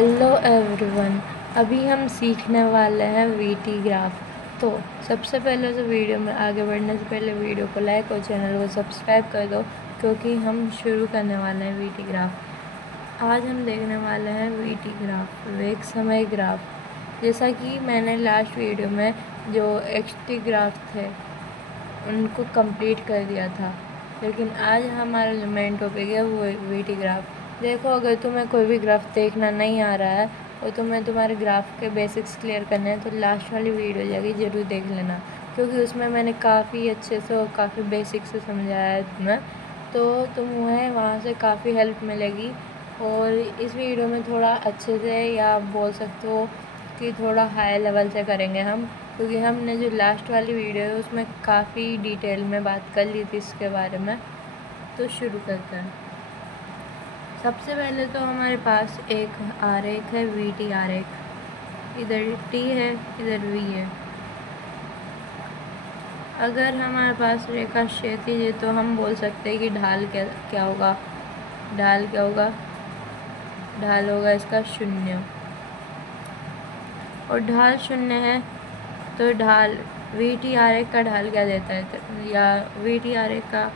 Hello everyone. अभी हम सीखने वाले हैं वीटी ग्राफ। तो सबसे पहले तो वीडियो में आगे बढ़ने से पहले वीडियो को लाइक और चैनल को सब्सक्राइब कर दो, क्योंकि हम शुरू करने वाले हैं वीटी ग्राफ। आज हम देखने वाले हैं वीटी ग्राफ, वेग समय ग्राफ। जैसा कि मैंने लास्ट वीडियो में जो एक्सटी ग्राफ थे उनको कंप्लीट कर दिया था, लेकिन आज हमारा जो मेन टॉपिक है वो वीटी ग्राफ। देखो, अगर तुम्हें कोई भी ग्राफ देखना नहीं आ रहा है और तुम्हें तुम्हारे ग्राफ के बेसिक्स क्लियर करने हैं तो लास्ट वाली वीडियो जाके ज़रूर देख लेना, क्योंकि उसमें मैंने काफ़ी अच्छे से और काफ़ी बेसिक से समझाया है तुम्हें, तो तुम्हें वहाँ से काफ़ी हेल्प मिलेगी। और इस वीडियो में थोड़ा अच्छे से, या आप बोल सकते हो कि थोड़ा हाई लेवल से करेंगे हम, क्योंकि हमने जो लास्ट वाली वीडियो है उसमें काफ़ी डिटेल में बात कर ली थी इसके बारे में। तो शुरू करते हैं। सबसे पहले तो हमारे पास एक आरेख है, वी टी आरेख। इधर टी है, इधर वी है। अगर हमारे पास रेखा क्षैतिज है तो हम बोल सकते हैं कि ढाल क्या होगा। ढाल क्या होगा? ढाल होगा इसका 0। और ढाल 0 है तो ढाल वी टी आरेख का ढाल क्या देता है, या वी टी आरेख का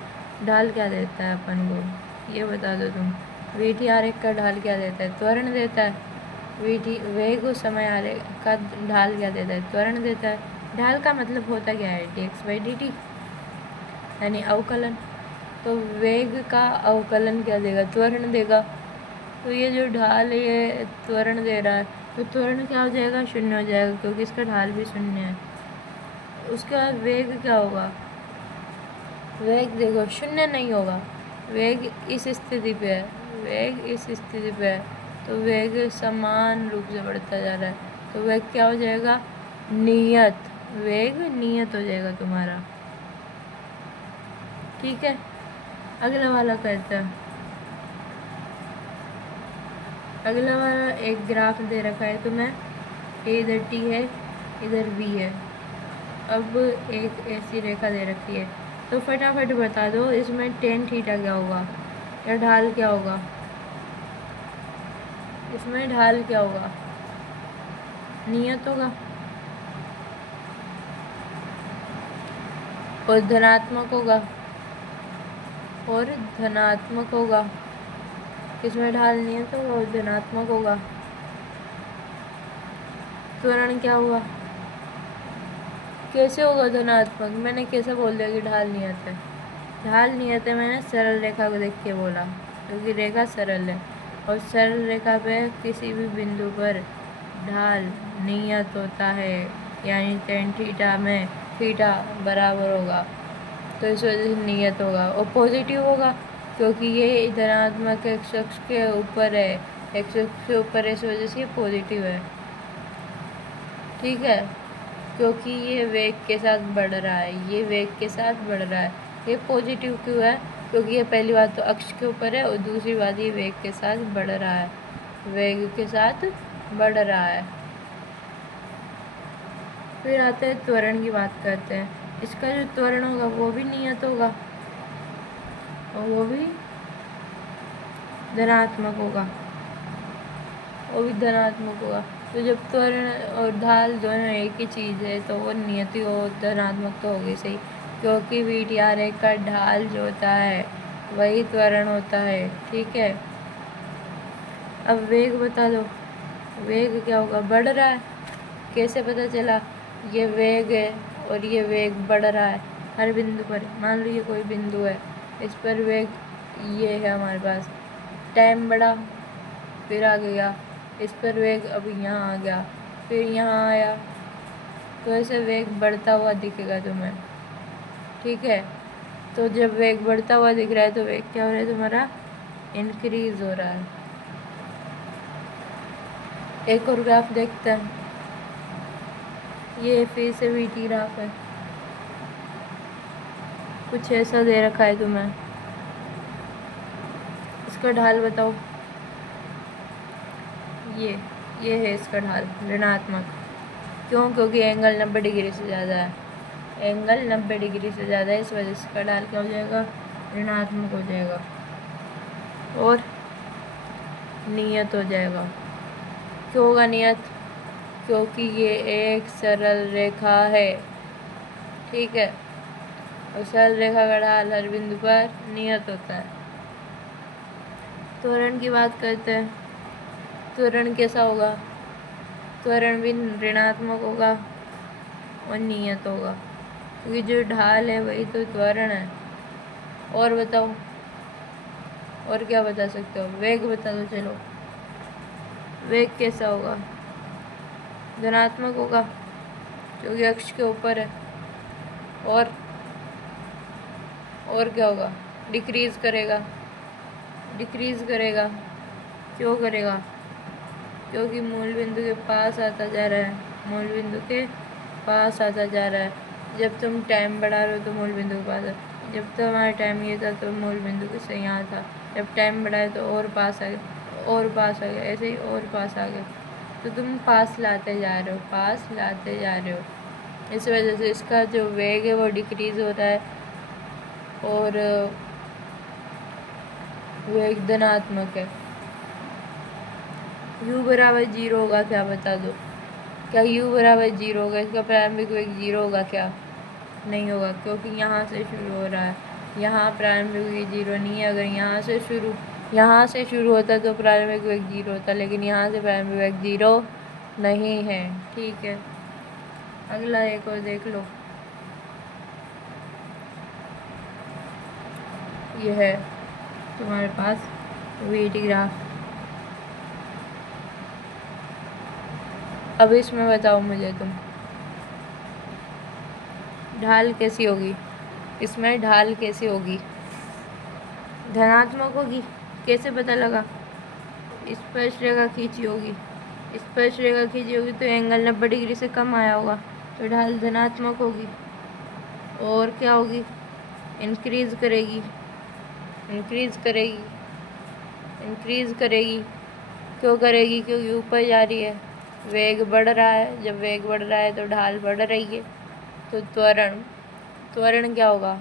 ढाल क्या देता है अपन को, ये बता दो तुम। वी टी आरेख का ढाल क्या देता है? त्वरण देता है। वी टी वेग और समय आरेख का ढाल क्या देता है? त्वरण देता है। ढाल का मतलब होता क्या है? dx बाई dt, यानी अवकलन। तो वेग का अवकलन क्या देगा? त्वरण देगा। तो ये जो ढाल है ये त्वरण दे रहा है, तो त्वरण क्या हो जाएगा? 0 हो जाएगा, क्योंकि इसका ढाल भी 0 है। उसके बाद वेग क्या होगा? वेग देखो 0 नहीं होगा, वेग इस स्थिति पे है, वेग इस स्थिति पे है, तो वेग समान रूप से बढ़ता जा रहा है, तो वेग क्या हो जाएगा? नियत। वेग नियत हो जाएगा तुम्हारा। ठीक है, अगला वाला करते हैं। अगला वाला एक ग्राफ दे रखा है तुम्हें, इधर टी है, इधर वी है। अब एक ऐसी रेखा दे रखी है, तो फटाफट बता दो इसमें टेन थीटा क्या होगा, या ढाल क्या होगा? इसमें ढाल क्या होगा? नियत होगा और धनात्मक होगा, और धनात्मक होगा। इसमें ढाल नियत होगा और धनात्मक होगा। त्वरण क्या होगा? कैसे होगा धनात्मक? मैंने कैसे बोल दिया कि ढाल नियत है? ढाल नियत है, मैंने सरल रेखा को देख के बोला, क्योंकि रेखा सरल है, और सरल रेखा पे किसी भी बिंदु पर ढाल नियत होता है, यानी टेन थीटा में थीटा बराबर होगा, तो इस वजह से नियत होगा। और पॉजिटिव होगा, क्योंकि ये धनात्मक एक्स अक्ष के ऊपर है, एक्स अक्ष के ऊपर है, इस वजह से ये पॉजिटिव है। ठीक है, क्योंकि ये वेग के साथ बढ़ रहा है, ये वेग के साथ बढ़ रहा है। ये पॉजिटिव क्यों है? क्योंकि ये पहली बात तो अक्ष के ऊपर है, और दूसरी बात ये वेग के साथ बढ़ रहा है, वेग के साथ बढ़ रहा है। फिर आते हैं त्वरण की बात करते हैं। इसका जो त्वरण होगा वो भी नियत होगा, और वो भी धनात्मक होगा, वो भी धनात्मक होगा। तो जब त्वरण और ढाल दोनों एक ही चीज़ है तो वो नियति और धनात्मक तो होगी सही, क्योंकि वी टी आर एक का ढाल जो होता है वही त्वरण होता है। ठीक है, अब वेग बता दो। वेग क्या होगा? बढ़ रहा है। कैसे पता चला? ये वेग है और ये वेग बढ़ रहा है हर बिंदु पर। मान लो ये कोई बिंदु है, इस पर वेग ये है हमारे पास, टाइम बढ़ा, फिर आ गया, इस पर वेग अब यहाँ आ गया, फिर यहाँ आया, तो ऐसे वेग बढ़ता हुआ दिखेगा तुम्हें। ठीक है, तो जब वेग बढ़ता हुआ दिख रहा है तो वेग क्या हो रहा है तुम्हारा? इंक्रीज हो रहा है। एक और ग्राफ देखते हैं। ये फिर से वी टी ग्राफ है, कुछ ऐसा दे रखा है तुम्हें। इसका ढाल बताओ। ये है इसका ढाल, ऋणात्मक। क्यों? क्योंकि एंगल 90 डिग्री से ज़्यादा है, एंगल 90 डिग्री से ज़्यादा है, इस वजह से इसका ढाल क्या हो जाएगा? ऋणात्मक हो जाएगा और नियत हो जाएगा। क्यों होगा नियत? क्योंकि ये एक सरल रेखा है, ठीक है। और सरल रेखा का ढाल हर बिंदु पर नियत होता है। त्वरण की बात करते हैं। त्वरण कैसा होगा? त्वरण भी ऋणात्मक होगा और नियत होगा, क्योंकि जो ढाल है वही तो त्वरण है। और बताओ, और क्या बता सकते हो? वेग बता दो। चलो, वेग कैसा होगा? धनात्मक होगा, क्योंकि अक्ष के ऊपर है। और क्या होगा? डिक्रीज करेगा। डिक्रीज करेगा, क्यों करेगा? क्योंकि मूल बिंदु के पास आता जा रहा है। मूल बिंदु के पास आता जा रहा है। जब तुम टाइम बढ़ा रहे हो तो मूल बिंदु के पास है। जब तुम्हारा टाइम ये था तो मूल बिंदु से यहाँ था। जब टाइम बढ़ाया तो और पास आ गया, और पास आ गया, ऐसे ही और पास आ गया। तो तुम पास लाते जा रहे हो, पास लाते जा रहे हो। इस वजह से इसका जो वेग है वो डिक्रीज हो रहा है और वेग धनात्मक है। u बराबर 0 होगा क्या? बता दो। क्या u बराबर 0 होगा? इसका प्रारंभिक वेग 0 होगा क्या? नहीं होगा, क्योंकि यहाँ से शुरू हो रहा है। यहाँ प्रारंभिक वेग 0 नहीं है। अगर यहाँ से शुरू होता तो प्रारंभिक वेग 0 होता, लेकिन यहाँ से प्रारंभिक वेग 0 नहीं है, ठीक है। अगला एक और देख लो। यह है तुम्हारे पास वीटी ग्राफ। अब इसमें बताओ मुझे तुम, ढाल कैसी होगी? इसमें ढाल कैसी होगी? धनात्मक होगी। कैसे पता लगा? स्पर्श रेखा खींची होगी। स्पर्श रेखा खींची होगी तो एंगल 90 डिग्री से कम आया होगा, तो ढाल धनात्मक होगी। और क्या होगी? इंक्रीज करेगी। इंक्रीज करेगी। इंक्रीज करेगी, क्यों करेगी? क्योंकि ऊपर जा रही है, वेग बढ़ रहा है। जब वेग बढ़ रहा है तो ढाल बढ़ रही है। तो त्वरण क्या होगा?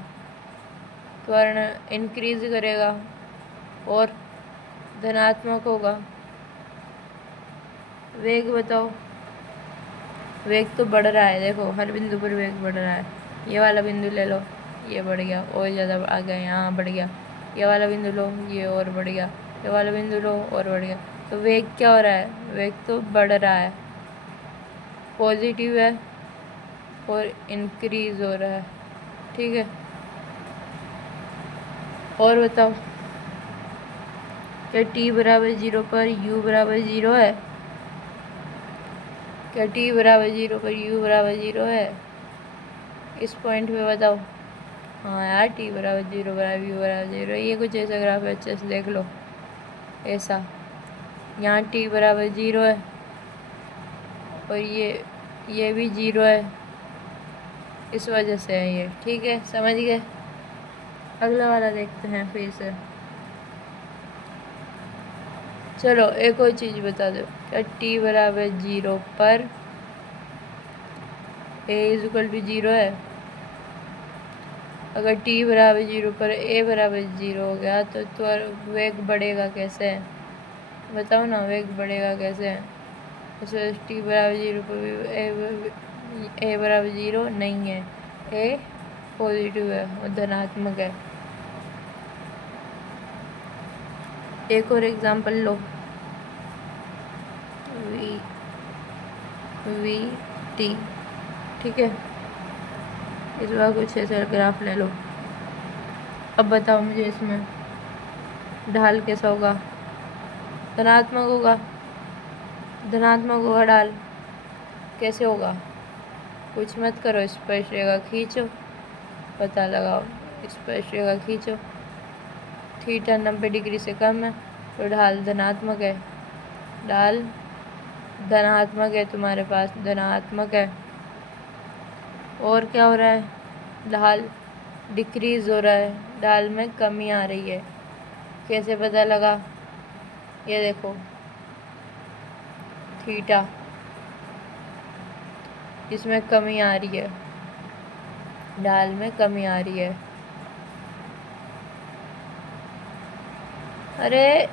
त्वरण इंक्रीज करेगा और धनात्मक होगा। वेग बताओ। वेग तो बढ़ रहा है, देखो हर बिंदु पर वेग बढ़ रहा है। ये वाला बिंदु ले लो, ये बढ़ गया और ज़्यादा आ गया, यहाँ बढ़ गया। ये वाला बिंदु लो, ये और बढ़ गया। ये वाला बिंदु लो और बढ़ गया। तो वेग क्या हो रहा है? वेग तो बढ़ रहा है, पॉजिटिव है और इंक्रीज हो रहा है, ठीक है। और बताओ, क्या t बराबर 0 पर u बराबर 0 है? क्या t बराबर 0 पर u बराबर 0 है? इस पॉइंट पे बताओ। हाँ यार, t बराबर 0 बराबर u बराबर 0। ये कुछ ऐसा ग्राफ है, अच्छे से देख लो। ऐसा यहाँ t बराबर 0 है और ये भी 0 है, इस वजह से है ये, ठीक है। समझ गए? अगला वाला देखते हैं फिर से। चलो एक और चीज़ बता दो। क्या t बराबर 0 पर a इक्वल टू 0 है? अगर t बराबर 0 पर a बराबर 0 हो गया तो वेग बढ़ेगा कैसे? बताओ ना, वेग बढ़ेगा कैसे? जैसे t बराबर 0 पर a बराबर 0 नहीं है, a पॉजिटिव है और धनात्मक है। एक और एग्जांपल लो। वी टी, ठीक है। इस बार कुछ ऐसा ग्राफ ले लो। अब बताओ मुझे, इसमें ढाल कैसा होगा? धनात्मक होगा। धनात्मक होगा ढाल। कैसे होगा? कुछ मत करो, स्पर्श रेखा खींचो, पता लगाओ। स्पर्श रेखा खींचो, थीटा 90 डिग्री से कम है तो ढाल धनात्मक है। ढाल धनात्मक है, तुम्हारे पास धनात्मक है। और क्या हो रहा है? ढाल डिक्रीज हो रहा है, ढाल में कमी आ रही है। कैसे पता लगा? ये देखो, थीटा, इसमें कमी आ रही है, ढाल में कमी आ रही है। अरे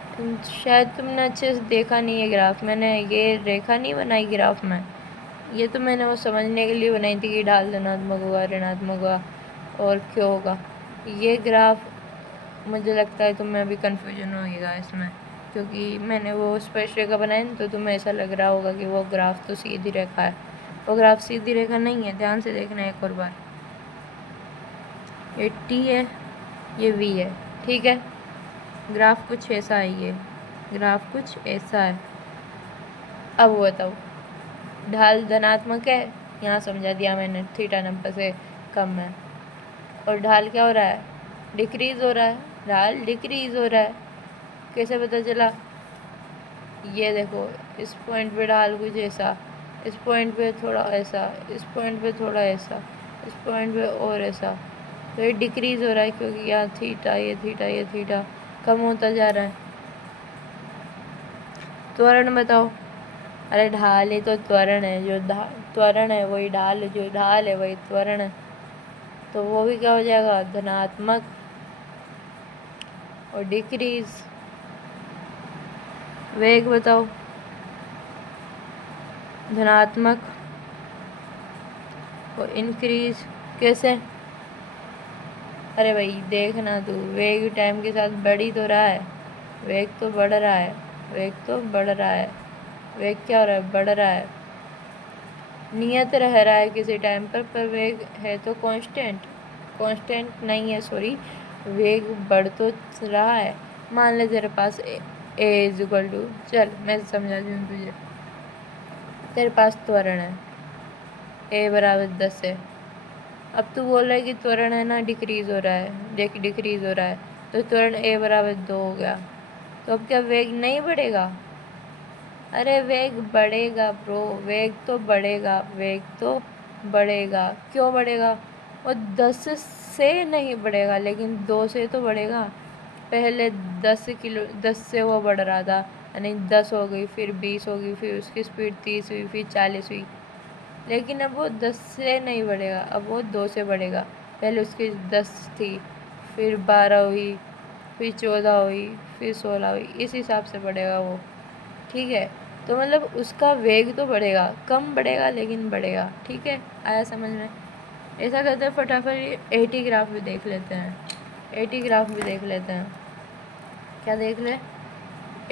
शायद तुमने अच्छे से देखा नहीं है ग्राफ, मैंने ये रेखा नहीं बनाई ग्राफ में, ये तो मैंने वो समझने के लिए बनाई थी कि ढाल धनात्मक होगा, ऋणात्मक होगा और क्यों होगा। ये ग्राफ मुझे लगता है तुम्हें अभी कन्फ्यूजन होगा इसमें, क्योंकि मैंने वो स्पर्श रेखा बनाई ना, तो तुम्हें ऐसा लग रहा होगा कि वो ग्राफ तो सीधी रेखा है। वो ग्राफ सीधी रेखा नहीं है, ध्यान से देखना एक और बार। ये टी है, ये वी है, ठीक है। ग्राफ कुछ ऐसा है, ये ग्राफ कुछ ऐसा है। अब बताओ, ढाल धनात्मक है, यहाँ समझा दिया मैंने, थीटा नब्बे से कम है। और ढाल क्या हो रहा है, डिक्रीज़ हो रहा है, ढाल डिक्रीज़ हो रहा है। कैसे पता चला, ये देखो इस पॉइंट पे ढाल कुछ ऐसा, इस पॉइंट पे थोड़ा ऐसा, इस पॉइंट पे थोड़ा ऐसा, इस पॉइंट पे और ऐसा। तो ये डिक्रीज़ हो रहा है, क्योंकि यहाँ थीटा, ये थीटा, ये थीटा कम होता जा रहा है। त्वरण बताओ। अरे ढाल ही तो त्वरण है, जो त्वरण है वही ढाल है, जो ढाल है वही त्वरण है। तो वो भी क्या हो जाएगा, धनात्मक और डिक्रीज। वेग बताओ, धनात्मक और इंक्रीज। कैसे, अरे भाई देखना तू, वेग टाइम के साथ बढ़ ही तो रहा है, वेग तो बढ़ रहा है, वेग तो बढ़ रहा है, वेग क्या हो रहा है, बढ़ रहा है। नियत रह रहा है किसी टाइम पर वेग है तो कांस्टेंट, कांस्टेंट नहीं है, सॉरी, वेग बढ़ तो रहा है। मान ले तेरे पास ए इज इक्वल टू, चल मैं समझा दूँ तुझे, तेरे पास त्वरण है ए बराबर 10 है। अब तू बोल रहा है कि त्वरण है ना डिक्रीज़ हो रहा है, डिक्रीज़ हो रहा है, तो त्वरण ए बराबर 2 हो गया, तो अब क्या वेग नहीं बढ़ेगा। अरे वेग बढ़ेगा ब्रो, वेग तो बढ़ेगा, वेग तो बढ़ेगा। क्यों बढ़ेगा, वो 10 से नहीं बढ़ेगा लेकिन 2 से तो बढ़ेगा। पहले 10 से वो बढ़ रहा था, यानी 10 हो गई, फिर 20 हो गई, फिर उसकी स्पीड 30 हुई, फिर 40 हुई, लेकिन अब वो 10 से नहीं बढ़ेगा, अब वो 2 से बढ़ेगा। पहले उसकी 10 थी, फिर 12 हुई, फिर 14 हुई, फिर 16 हुई, इस हिसाब से बढ़ेगा वो, ठीक है। तो मतलब उसका वेग तो बढ़ेगा, कम बढ़ेगा लेकिन बढ़ेगा, ठीक है। आया समझ में। ऐसा करते हैं, फटाफट एटी ग्राफ भी देख लेते हैं, एटी ग्राफ भी देख लेते हैं। क्या देख ले,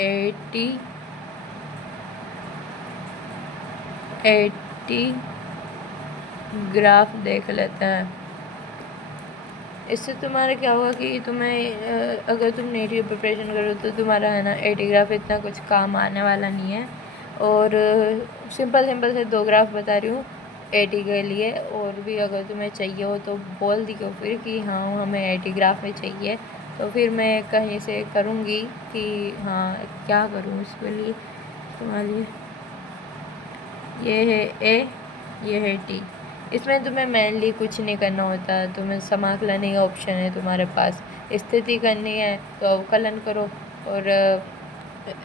एटी ग्राफ देख लेते हैं। इससे तुम्हारा क्या होगा कि तुम्हें अगर तुम नेटिव प्रिपरेशन करो तो तुम्हारा है ना एटी ग्राफ इतना कुछ काम आने वाला नहीं है। और सिंपल सिंपल से 2 ग्राफ बता रही हूँ एटी के लिए, और भी अगर तुम्हें चाहिए हो तो बोल दियो फिर कि हाँ हमें एटी ग्राफ में चाहिए, तो फिर मैं कहीं से करूँगी कि हाँ क्या करूँ इसके लिए तुम्हारे लिए। ये है ए, ये है टी। इसमें तुम्हें मेनली कुछ नहीं करना होता, तुम्हें समाकलन ही ऑप्शन है तुम्हारे पास। स्थिति करनी है तो अवकलन करो, और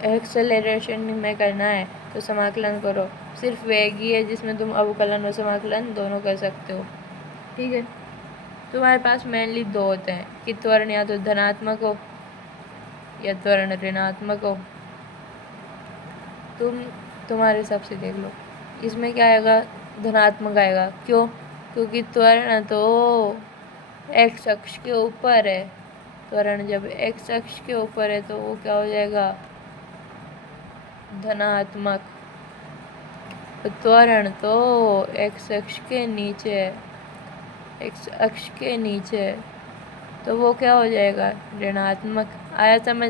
एक्सेलरेशन में करना है तो समाकलन करो। सिर्फ वेग ही है जिसमें तुम अवकलन और समाकलन दोनों कर सकते हो, ठीक है। तुम्हारे पास मेनली 2 होते हैं कि त्वरण या तो धनात्मक हो या त्वरण ऋणात्मक हो। तुम्हारे हिसाब से देख लो, इसमें क्या आएगा, धनात्मक आएगा। क्यों, क्योंकि त्वरण तो एक्स अक्ष के ऊपर है, त्वरण जब एक्स अक्ष के ऊपर है तो वो क्या हो जाएगा, धनात्मक। त्वरण तो एक्स अक्ष के नीचे है, एक्स अक्ष के नीचे है, तो वो क्या हो जाएगा, ऋणात्मक। आया समझ।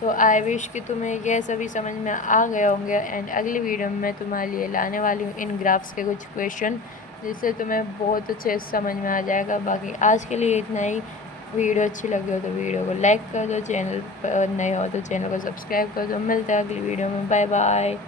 तो आई विश कि तुम्हें यह सभी समझ में आ गए होंगे, एंड अगली वीडियो में मैं तुम्हारे लिए लाने वाली हूँ इन ग्राफ्स के कुछ क्वेश्चन, जिससे तुम्हें बहुत अच्छे से समझ में आ जाएगा। बाकी आज के लिए इतना ही। वीडियो अच्छी लगी हो तो वीडियो को लाइक कर दो, चैनल पर नए हो तो चैनल को सब्सक्राइब कर दो। मिलते हैं अगली वीडियो में, बाय बाय।